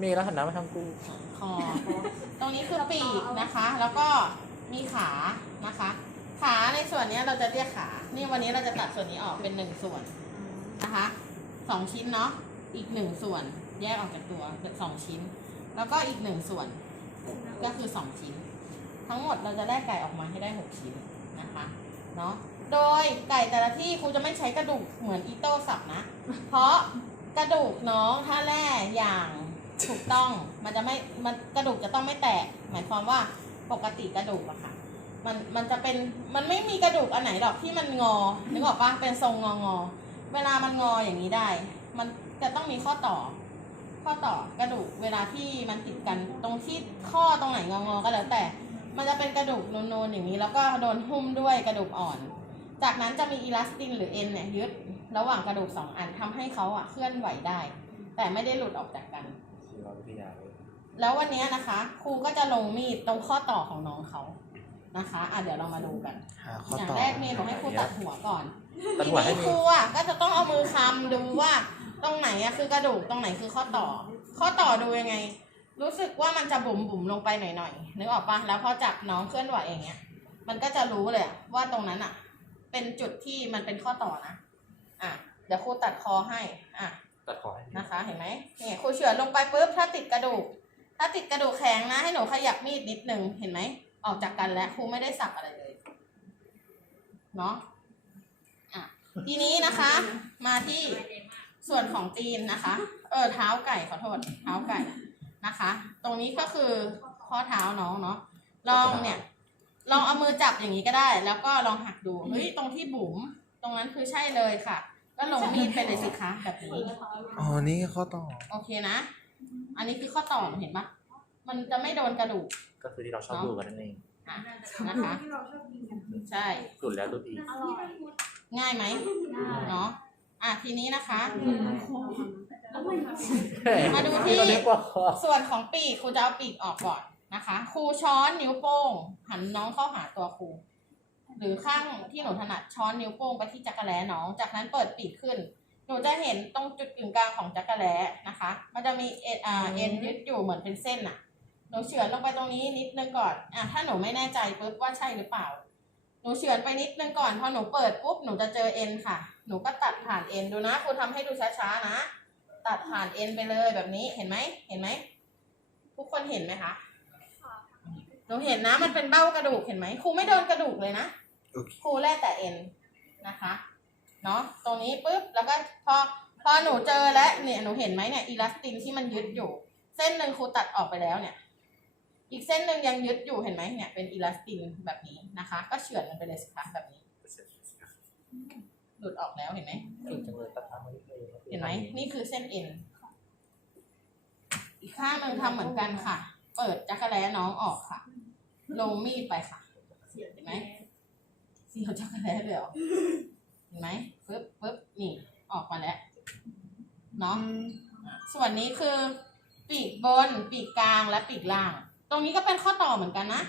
มีแล้วหันหน้ามาทางกู คอตรงนี้คือปีกนะคะ แล้วก็มีขานะคะ ขาในส่วนเนี้ยเราจะเรียกขา นี่วันนี้เราจะตัดส่วนนี้ออกเป็นหนึ่งส่วนนะคะสองชิ้นเนาะ อีกหนึ่งส่วนแยกออกจากตัวเป็นสองชิ้น แล้วก็อีกหนึ่งส่วนก็คือสองชิ้น ทั้งหมดเราจะได้ไก่ออกมาให้ได้หกชิ้นนะคะเนาะ โดยไก่แต่ละที่ครูจะไม่ใช้กระดูกเหมือนอีโต้สับนะ เพราะกระดูกน้องถ้าแล่อย่าง ถูกต้องมันจะไม่มันกระดูกจะต้องไม่แตก หมายความว่าปกติกระดูกอะค่ะ มันมันจะเป็นมันไม่มีกระดูกอันไหนหรอกที่มันงอนึกออกปะเป็นทรงงองอเวลามันงออย่างนี้ได้ มันจะต้องมีข้อต่อ ข้อต่อกระดูกเวลาที่มันติดกันตรงที่ข้อตรงไหนงอๆก็แล้วแต่ มันจะเป็นกระดูกนูนๆอย่างนี้ แล้วก็โดนหุ้มด้วยกระดูกอ่อน จากนั้นจะมีอีลาสตินหรือเอ็นเนี่ยยึดระหว่างกระดูกสองอันทำให้เขาอะเคลื่อนไหวได้ แต่ไม่ได้หลุดออกจากกัน ชีววิทยาเลยแล้ววันนี้นะคะ ครูก็จะลงมีดตรงข้อต่อของน้องเขานะคะอะเดี๋ยวเรามาดูกัน หาข้ออย่างต่อแรกเมย์บอกให้ครูตัดหัวก่อน ตัดทีหัวให้นี้มีครูอะก็จะต้องเอามือคำดูว่าตรงไหนอะคือกระดูกตรงไหนคือข้อต่อ ข้อต่อดูยังไง รู้สึกว่ามันจะบุ๋มบุ๋มๆลงไปหน่อยๆนึกออกปะแล้วพอจับน้องเคลื่อนไหวอย่างเงี้ย มันก็จะรู้เลยอะว่าตรงนั้นอะเป็นจุดที่มันเป็นข้อต่อนะอะเดี๋ยวครูตัดคอให้อะ ตัดคอให้มีนะคะ เห็นไหมเนี่ยครูเฉือนลงไปปุ๊บถ้าติดกระดูก ถ้าติดกระดูกแข็งนะ ให้หนูขยับมีดนิดนึงเห็นไหม ออกจากกันแล้วครูไม่ได้สับอะไรเลย เนาะอะทีนี้นะคะ มาที่ส่วนของตีนนะคะ เออเท้าไก่ขอโทษ เท้าไก่นะคะ ตรงนี้ก็คือข้อเท้าน้องเนาะลองเนี่ย ลองเอามือจับอย่างนี้ก็ได้ แล้วก็ลองหักดูเฮ้ยตรงที่บุ๋มตรงนั้นคือใช่เลยค่ะ ก็ลงมีดไปเลยสิคะแบบนี้ อ๋อ นี่ข้อต่อ โอเคนะ อันนี้คือข้อต่อเห็นปะมันจะไม่โดนกระดูกก็คือที่เราชอบดูกันนั่นเองอะนะคะใช่ สุดแล้วดูดีง่ายไหมเนาะอะทีนี้นะคะ มาดูที่ เราเรียกว่าคอส่วนของปีกครูจะเอาปีกออกก่อนนะคะ ครูช้อนนิ้วโป้ง หันน้องเข้าหาตัวครู หรือข้างที่หนูถนัดช้อนนิ้วโป้งไปที่จักรแล้น้อง จากนั้นเปิดปีกขึ้น หนูจะเห็นตรงจุดกึ่งกลางของจักรแล้นะคะ มันจะมีเอ็นอ่าเอ็นยึดอยู่เหมือนเป็นเส้นอะหนูเฉือนลงไปตรงนี้นิดนึงก่อนอะถ้าหนูไม่แน่ใจปุ๊บว่าใช่หรือเปล่า หนูเฉือนไปนิดนึงก่อนพอหนูเปิดปุ๊บหนูจะเจอเอ็นค่ะ หนูก็ตัดผ่านเอ็นดูนะครูทำให้ดูช้าๆนะ ตัดผ่านเอ็นไปเลยแบบนี้เห็นไหมเห็นไหมทุกคนเห็นไหมคะหนูเห็นนะมันเป็นเบ้ากระดูกเห็นไหมครูไม่โดนกระดูกเลยนะโอเคครูแลกแต่เอ็นนะคะเนาะตรงนี้ปุ๊บแล้วก็พอพอหนูเจอแล้วเนี่ยหนูเห็นไหมเนี่ยอีลาสตินที่มันยึดอยู่ เส้นหนึ่งครูตัดออกไปแล้วเนี่ย อีกเส้นหนึ่งยังยึดอยู่เห็นไหมเนี่ยเป็นอีลาสตินแบบนี้นะคะ ก็เฉือนมันไปเลยสิคะแบบนี้หลุดออกแล้วเห็นไหมเก่งจังเลยตัดทางมาเรื่อยๆเห็นไหมนี่คือเส้นเอ็นอีกข้างหนึ่งทำเหมือนกันค่ะ เปิดจักรแล้น้องออกค่ะ ลงมีดไปค่ะเห็นไหม เสียวจักรแล้เลยเหรอเห็นไหมปึ๊บปึ๊บนี่ ออกมาแล้ว เนาะอะส่วนนี้คือ ปีกบน ปีกกลางและปีกล่าง ตรงนี้ก็เป็นข้อต่อเหมือนกันนะ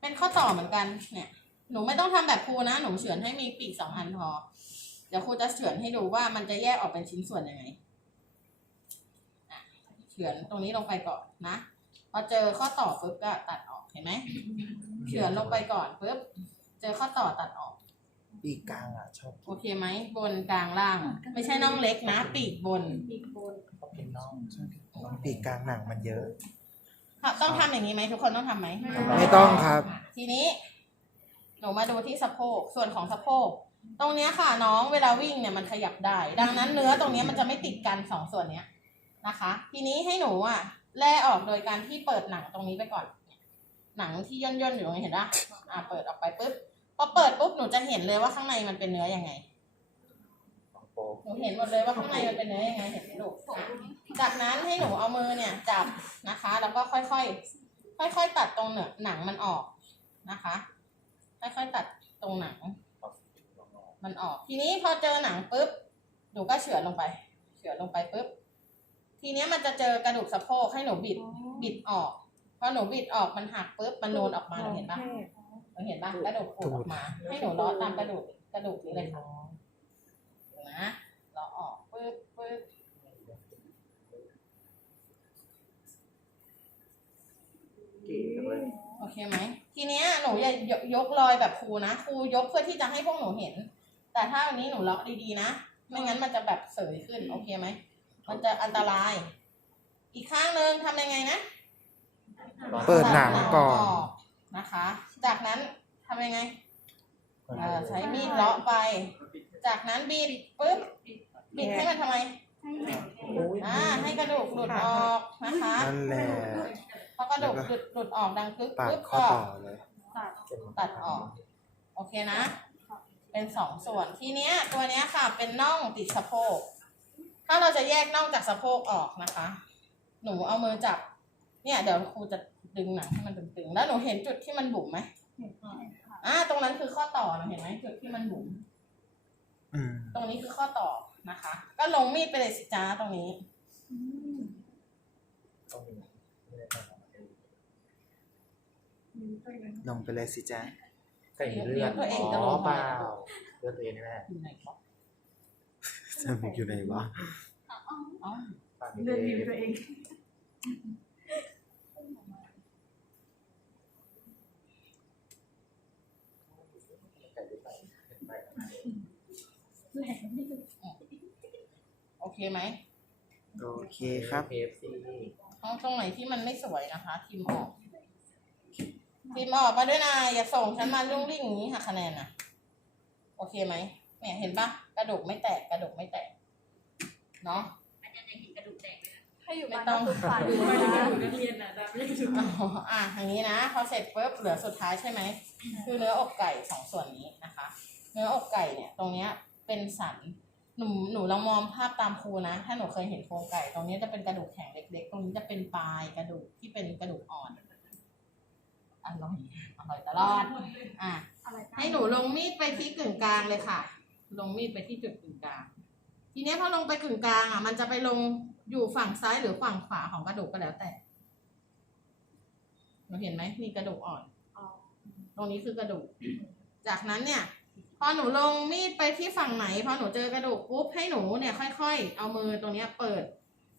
เป็นข้อต่อเหมือนกันเนี่ย หนูไม่ต้องทำแบบครูนะ หนูเฉือนให้มีปีกสองอันพอ เดี๋ยวครูจะเฉือนให้ดูว่ามันจะแยกออกเป็นชิ้นส่วนยังไงอะเฉือนตรงนี้ลงไปก่อนนะ พอเจอข้อต่อปุ๊บก็ตัดออกเห็นไหมเฉือนลงไปก่อนปุ๊บ เจอข้อต่อตัดออก ปีกกลางอะชอบโอเคไหมบนกลางล่าง ไม่ใช่น่องเล็กนะ ปีกบนเขาเป็นน้องชอบปีกกลางหนังมันเยอะ ต้องทำอย่างนี้ไหมทุกคนต้องทำไหมไม่ต้องครับ ทีนี้หนูมาดูที่สะโพกส่วนของสะโพกตรงเนี้ยค่ะน้องเวลาวิ่งเนี่ยมันขยับได้ ดังนั้นเนื้อตรงเนี้ยมันจะไม่ติดกันสองส่วนเนี้ยนะคะ ทีนี้ให้หนูอะแล่ออกโดยการที่เปิดหนังตรงนี้ไปก่อน หนังที่ย่นย่นๆอยู่ตรงนี้เห็นปะอ่าเปิดออกไปปุ๊บพ อเปิดปุ๊บหนูจะเห็นเลยว่าข้างในมันเป็นเนื้อยังไง หนูเห็นหมดเลยว่าข้างในมันเป็นเนื้อยังไงเห็นไหมลูกอะจากนั้นให้หนูเอามือเนี่ยจับนะคะ แล้วก็ค่อยๆ ค่อยๆ ตัดตรงเนื้อหนังมันออกนะคะ ค่อยๆ ตัดตรงหนัง มันออก ทีนี้พอเจอหนังปุ๊บหนูก็เฉือนลงไป เฉือนลงไปปุ๊บ ทีเนี้ยมันจะเจอกระดูกสะโพกให้หนูบิด บิดออก พอหนูบิดออกมันหักปุ๊บมันนูนออกมาหนูเห็นปะ เห็นบ้ากระดูกขูดออกมา ให้หนูล้อตามกระดูกกระดูกนี้เลยค่ะนะล้อออกปึ๊บปึ๊บโอเคไหมทีเนี้ยหนูจะยกรอยแบบครูนะครูยกเพื่อที่จะให้พวกหนูเห็น แต่ถ้าวันนี้หนูล็อกดีๆนะไม่งั้นมันจะแบบเสยขึ้นโอเคไหมมันจะอันตราย อีกข้างหนึ่งทำยังไงนะ เปิดหนังก่อน นะคะ จากนั้นทำยังไงเอ่อใช้มีดเลาะไป จากนั้นบีดปุ๊บบิดให้มันทำไมอ่าให้กระดูกหลุดออกนะคะนั่นแหละพอกระดูกหลุดหลุดออกดังปึ๊บปาดปึ๊บข้อก็ต่อเลยตัดออก โอเคนะ เป็นสองส่วนทีเนี้ย ตัวเนี้ยค่ะ เป็นน่องติดสะโพก ถ้าเราจะแยกน่องจากสะโพกออกนะคะ หนูเอามือจับ เนี่ยเดี๋ยวครูจะ ดึงหนังให้มันตึงๆ แล้วหนูเห็นจุดที่มันบุ๋มไหมอ่า ตรงนั้นคือข้อต่อนะเห็นไหมจุดที่มันบุ๋มอืมตรงนี้คือข้อต่อนะคะ ก็ลงมีดไปเลยสิจ้าตรงนี้ต้องมีไม่ได้ทำอะไรลงไปเลยสิจ๊ะใส่เลือดตัวเองจะอ๋ลองเปมาล่าเลือดตัวเองนี่แหละอยู่ไหนครับจะมีอยู่ไหนวะอ๋อปากเดินอยู่ตัวเอง ใส่ไปใส่ไป โอเคไหมโอเคครับเคฟซีตรงตรงไหนที่มันไม่สวยนะคะทิมออกทิมออกมาด้วยนะอย่าส่งฉันมาลุ่งริ่งอย่างนี้หักคะแนนนะโอเคไหมเนี่ยเห็นปะกระดูกไม่แตกกระดูกไม่แตกเนาะให้อยู่ไม่บ้านต้องก็คือฝันอยู่นะนักเรียนนะแต่ไม่ได้ อยู่อ๋ออะอย่างนี้นะพอเสร็จปุ๊บเหลือสุดท้ายใช่ไหม คือเนื้ออกไก่สองส่วนนี้นะคะ เนื้ออกไก่เนี่ย ตรงเนี้ยเป็นสัน หนูหนูลองมองภาพตามครูนะ ถ้าหนูเคยเห็นโครงไก่ ตรงนี้จะเป็นกระดูกแข็งเล็ก ๆ ตรงนี้จะเป็นปลายกระดูกที่เป็นกระดูกอ่อน อร่อย อร่อยตลอด อะอะไรให้หนูลงมีดไปที่กึ่งกลางเลยค่ะ ลงมีดไปที่จุดกึ่งกลาง ทีเนี้ยพอลงไปกึ่งกลางอะ มันจะไปลงอยู่ฝั่งซ้ายหรือฝั่งขวาของกระดูกก็แล้วแต่ หนูเห็นไหมมีกระดูกอ่อนอ๋อตรงนี้คือกระดูก จากนั้นเนี่ย พอหนูลงมีดไปที่ฝั่งไหน พอหนูเจอกระดูกปุ๊บให้หนูเนี่ยค่อย ๆ เอามือตรงเนี้ยเปิด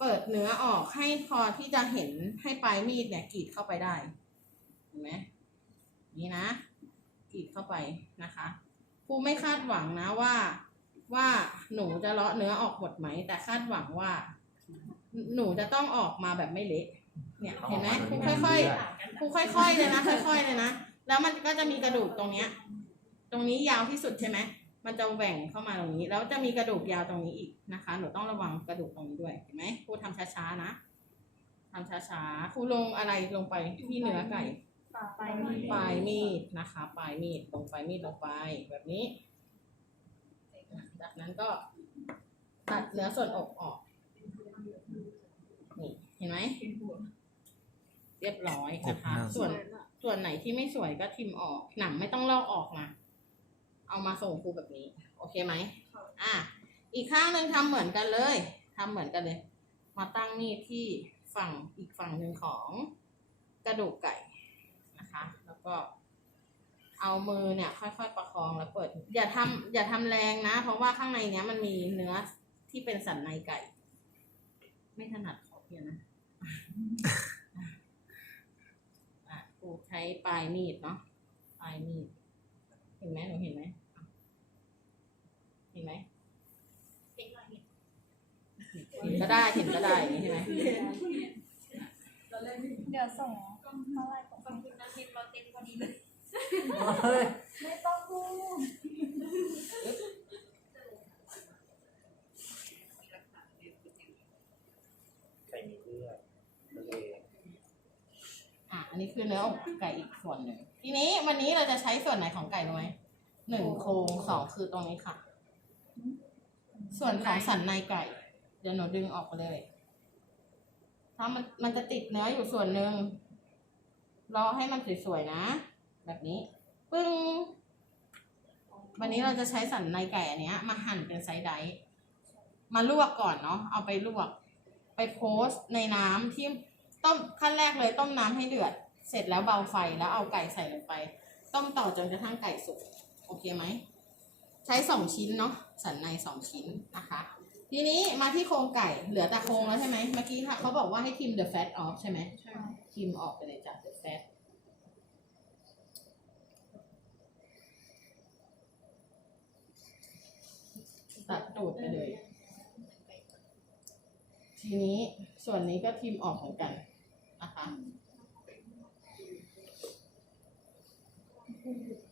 เปิดเนื้อออกให้พอที่จะเห็นให้ปลายมีดเนี่ยกรีดเข้าไปได้ เห็นไหมนี่นะกรีดเข้าไปนะคะครูไม่คาดหวังนะว่า ว่าหนูจะเลาะเนื้อออกหมดไหม แต่คาดหวังว่า หนูจะต้องออกมาแบบไม่เละ เนี่ยเห็นไหมครูค่อยๆครูค่อย ๆเลยนะ ค่อย ๆเลยนะ แล้วมันก็จะมีกระดูกตรงเนี้ย ตรงนี้ยาวที่สุดใช่ไหมมันจะแหว่งเข้ามาตรงนี้ แล้วจะมีกระดูกยาวตรงนี้อีกนะคะ หนูต้องระวังกระดูกตรงนี้ด้วยเห็นไหมครูทำช้าๆนะทำช้าๆครูลงอะไรลงไปที่เนื้อไก่ไปนี่ปลายมีดนะคะปลายมีดลงไปมีดลงไปแบบนี้ จากนั้นก็ตัดเนื้อส่วนอกออกนี่เห็นไหม เรียบร้อยนะคะอกหนังส่วนส่วนไหนที่ไม่สวยก็ทิมออก หนังไม่ต้องลอกออกนะเอามาส่งครูแบบนี้ โอเคไหมอะ อีกข้างหนึ่งทำเหมือนกันเลยทำเหมือนกันเลย มาตั้งมีดที่ฝั่งอีกฝั่งหนึ่งของกระดูกไก่นะคะ แล้วก็เอามือเนี่ย ค่อยๆประคองแล้วเปิด อย่าทำอย่าทำแรงนะ เพราะว่าข้างในเนี้ยมันมีเนื้อที่เป็นสันในไก่ ไม่ถนัดขอเพียงนะอะครู ใช้ปลายมีดเนาะปลายมีด เห็นไหมหนูเห็นไหมเห็นไหมเห็นก็ได้เห็นก็ได้อย่างนี้ใช่ไหมเดี๋ยวส่งเท่าไหร่ของคุณนะเน็ตเราเต็มพอดีเลยไม่ต้องพูด ใส่มีเลือดตัวเอง อันนี้คือเนื้ออกไก่อีกส่วนหนึ่ง ทีนี้วันนี้เราจะใช้ส่วนไหนของไก่รู้ไหมหนึ่งโครงสองคือตรงนี้ค่ะ ส่วนของสันในไก่ เดี๋ยวหนูดึงออกไปเลย ถ้ามันมันจะติดเนื้ออยู่ส่วนหนึ่งรอให้มันสวยๆนะ แบบนี้ ปึ้ง วันนี้เราจะใช้สันในไก่อันเนี้ย มาหั่นเป็นไซส์ไดส์มาลวกก่อนเนาะเอาไปลวก ไปโพสต์ในน้ำที่ต้มขั้นแรกเลยต้มน้ำให้เดือด เสร็จแล้วเบาไฟแล้วเอาไก่ใส่ลงไป ต้มต่อจนกระทั่งไก่สุกโอเคไหม ใช้สองชิ้นเนาะสันในสองชิ้นนะคะ ทีนี้มาที่โครงไก่เหลือแต่โครงแล้วใช่ไหมเมื่อกี้ค่ะเขาบอกว่าให้ทิม the fat off ใช่ไหมใช่ทิมออกไปเลยจาก the fat ตัดตูดไปเลย ทีนี้ส่วนนี้ก็ทิมออกของกันนะคะ Thank you.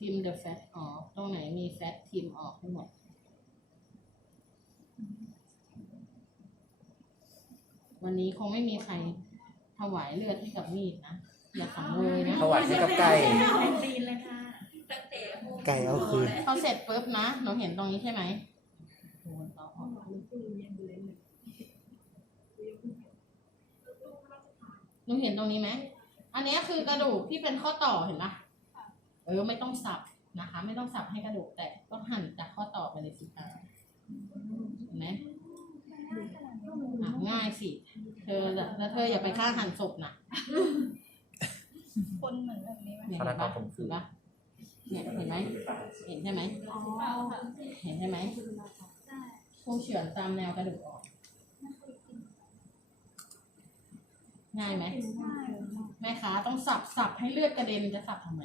ทิมเดอะแฟตออก ตรงไหนมีแฟตทิมออกให้หมด วันนี้คงไม่มีใครถวายเลือดให้กับมีดนะ อย่าสังเวยนะ ถวายให้กับไก่เป็นตีนเลยค่ะไก่เอาคืน พอเสร็จปุ๊บนะ หนูเห็นตรงนี้ใช่ไหมโดนต่อออกหนูเห็นตรงนี้ไหม อันเนี้ยคือกระดูกที่เป็นข้อต่อเห็นปะเออไม่ต้องสับนะคะ ไม่ต้องสับให้กระดูกแตกก็หั่นจากข้อต่อไปเลยสิคะเห็นไหมอะง่ายสิ เธอแล้วเธออย่าไปฆ่าหันศพนะคนเหมือนแบบนี้ไหมเนี่ยพนัเห็กนงาปะนข่มขืเห็นนปะเนี่ยเห็นไหมเห็นใช่ไหมอ๋อเห็นใช่ไหมใช่ผู้เฉือนตามแนวกระดูกออก ง่ายไหมแม่ค้าต้องสับสับให้เลือดกระเด็นจะสับทำไม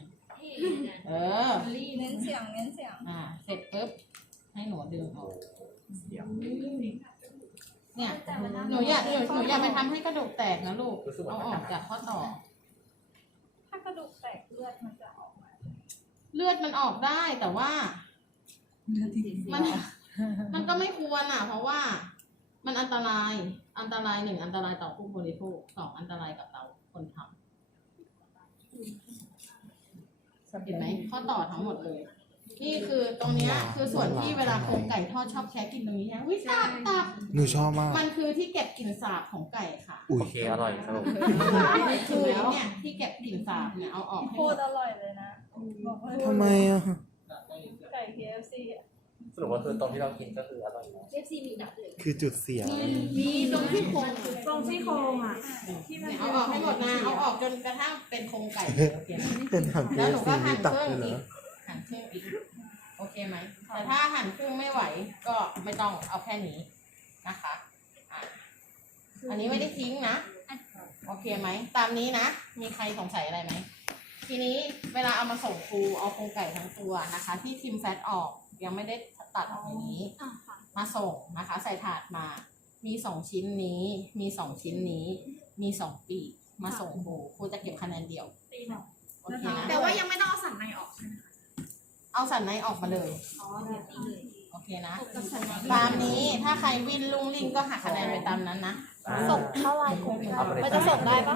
เออ เน้นเสียงเน้นเสียงอ่า เสร็จปุ๊บ ให้หนูดึงออก เสียงเนี่ย หนูอย่าหนูหนูอย่าไปทำให้กระดูกแตกนะลูก เอาออกจากข้อต่อ ถ้ากระดูกแตกเลือดมันจะออกมาเลือดมันออกได้แต่ว่า มัน มันก็ไม่ควรอะ เพราะว่า มันอันตราย อันตรายหนึ่งอันตรายต่อผู้บริโภคสองอันตรายกับเราคนทำ เห็นไหมข้อต่อทั้งหมดเลย นี่คือตรงเนี้ยคือส่วนที่เวลาโครงไก่ทอดชอบแคะกินตรงนี้นะวิตับตับหนูชอบมาก มันคือที่เก็บกลิ่นสาบของไก่ค่ะอุ้โอยเค อร่อยสรุปนี่คือเนี่ยที่เก็บกลิ่นสาบเนี่ยเอาออกให้หพูมดดอร่อยเลยนะบอกว่าทำไมอะไก่ KFC อะ สรุปว่าคือตรงที่เรากินก็คืออร่อยนะคือจุดเสียมีตรงที่โครงตรงซี่โครงอะเนี่ยเอาออกให้หมดนะเอาออกจนกระทั่งเป็นโครงไก่โอเคไหมเป็นถังเกแล้วหนูซีก็หั่มีนตับครึ่งเลยเหรอีอกหั่นครึ่งอีกโอเคไหมแต่ถ้าหั่นครึ่งไม่ไหวก็ไม่ต้องเอาแค่นี้นะคะอะอันนี้ไม่ได้ทิ้งนะ โอเคไหม ตามนี้นะ มีใครสงสัยอะไรไหม ทีนี้เวลาเอามาส่งครูเอาโครงไก่ทั้งตัวนะคะ ที่ทิมแฟตออกยังไม่ได้ตัดออกอย่างนี้ อ่าค่ะมาส่งนะคะ ใส่ถาดมา มีสองชิ้นนี้ มีสองชิ้นนี้ มีสองปีกมาส่งครูครูจะเก็บคะแนนเดียวตีหน่อยโอเคนะแต่ว่ายังไม่ต้องเอาสันในออกใช่ไหมคะเอาสันในออกมาเลย อ๋อเดี๋ยวนี้เลยโอเคนะตามนี้ถ้าใครวินลุงลิงก็หักคะแนนไปตามนั้นนะอ่าส่งเท่าไหร่เอาไปเลยมันจะส่งได้ปะ